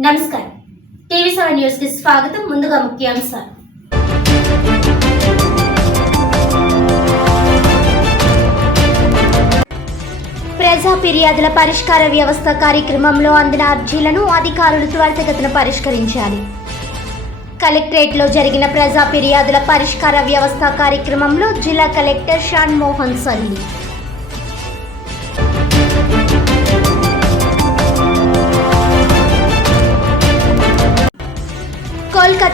నమస్కారం. TV seven న్యూస్కి స్వాగతం. ముందుగా ముఖ్యాంశాలు. ప్రజా ఫిర్యాదుల పరిష్కార వ్యవస్థ కార్యక్రమంలో అందిన అర్జీలను అధికారులు త్వరితగతిన పరిష్కరించాలి. కలెక్టరేట్లో జరిగిన ప్రజా ఫిర్యాదుల పరిష్కార వ్యవస్థ కార్యక్రమంలో జిల్లా కలెక్టర్ షాన్ మోహన్ సల్లి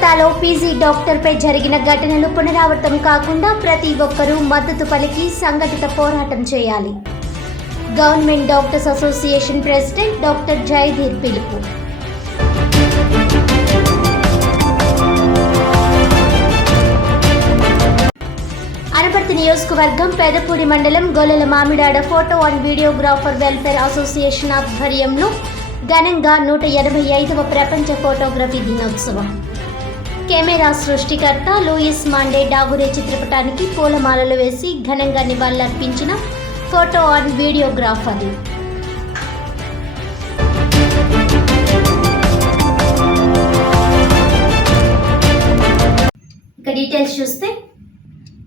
కోల్కతాలో పీజీ డాక్టర్పై జరిగిన ఘటనలు పునరావృతం కాకుండా ప్రతి ఒక్కరూ మద్దతు పలికి సంఘటిత పోరాటం చేయాలి. Government doctors association president doctor Jayadheer పిలుపు. అనపర్తి నియోజకవర్గం పెదపూడి మండలం Gollala Mamidada photo and videographer welfare association ఆధ్వర్యంలో ఘనంగా నూట ఎనభై ఐదవ ప్రపంచ ఫోటోగ్రఫీ దినోత్సవం. కెమెరా సృష్టికర్త లూయిస్ మాండే డాగురే చిత్రపటానికి పూలమాలలు వేసి ఘనంగా నివాళులర్పించిన ఫోటో అండ్ వీడియోగ్రాఫర్లు ఇక డీటెయిల్స్ చూస్తే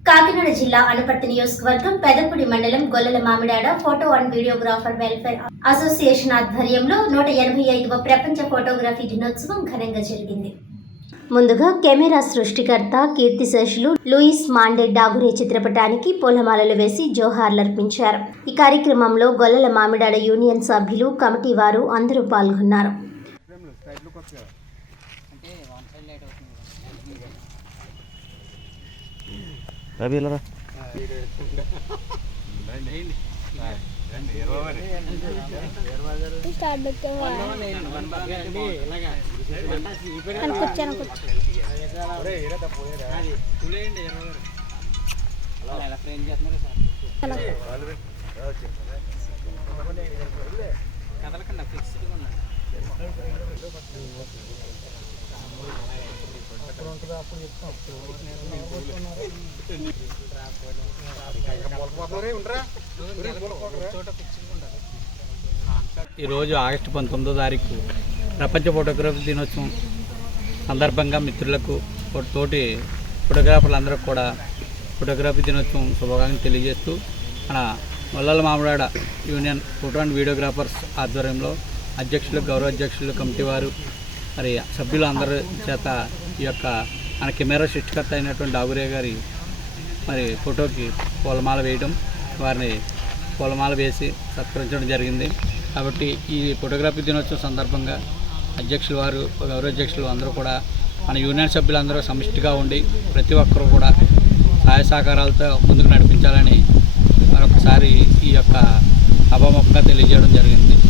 కాకినాడ జిల్లా అనపర్తి నియోజకవర్గం పెదపూడి మండలం Gollala Mamidada photo and videographer welfare association ఆధ్వర్యంలో నూట ఎనభై ఐదవ ప్రపంచ ఫోటోగ్రఫీ దినోత్సవం ఘనంగా జరిగింది. ముందుగా కెమెరా సృష్టికర్త కీర్తిశేషులు లూయిస్ మాండే డాగురే చిత్రపటానికి పూలమాలలు వేసి జోహార్లర్పించారు. ఈ కార్యక్రమంలో గొల్లల మామిడాడ యూనియన్ సభ్యులు కమిటీ వారు అందరూ పాల్గొన్నారు. రవి ఇలా రా. స్టార్ట్ అనుకొచ్చి అనుకొచ్చి ఈరోజు ఆగస్టు పంతొమ్మిదో తారీఖు ప్రపంచ ఫోటోగ్రఫీ దినోత్సవం సందర్భంగా మిత్రులకు తోటి ఫోటోగ్రాఫర్లందరూ కూడా ఫోటోగ్రఫీ దినోత్సవం శుభాకాంక్షలు తెలియజేస్తూ మన Mallala Mamidada union photo and videographers ఆధ్వర్యంలో అధ్యక్షులు గౌరవ అధ్యక్షులు కమిటీ వారు మరి సభ్యులు అందరి చేత ఈ యొక్క మన కెమెరా సృష్టికర్త అయినటువంటి డాగురే గారి మరి ఫోటోకి పూలమాల వేయడం వారిని పూలమాల వేసి సత్కరించడం జరిగింది. కాబట్టి ఈ ఫోటోగ్రఫీ దినోత్సవం సందర్భంగా అధ్యక్షులు వారు గౌరవాధ్యక్షులు అందరూ కూడా మన యూనియన్ సభ్యులందరూ సమిష్టిగా ఉండి ప్రతి ఒక్కరూ కూడా సహాయ సహకారాలతో ముందుకు నడిపించాలని మరొకసారి ఈ యొక్క సభాముఖంగా తెలియజేయడం జరిగింది.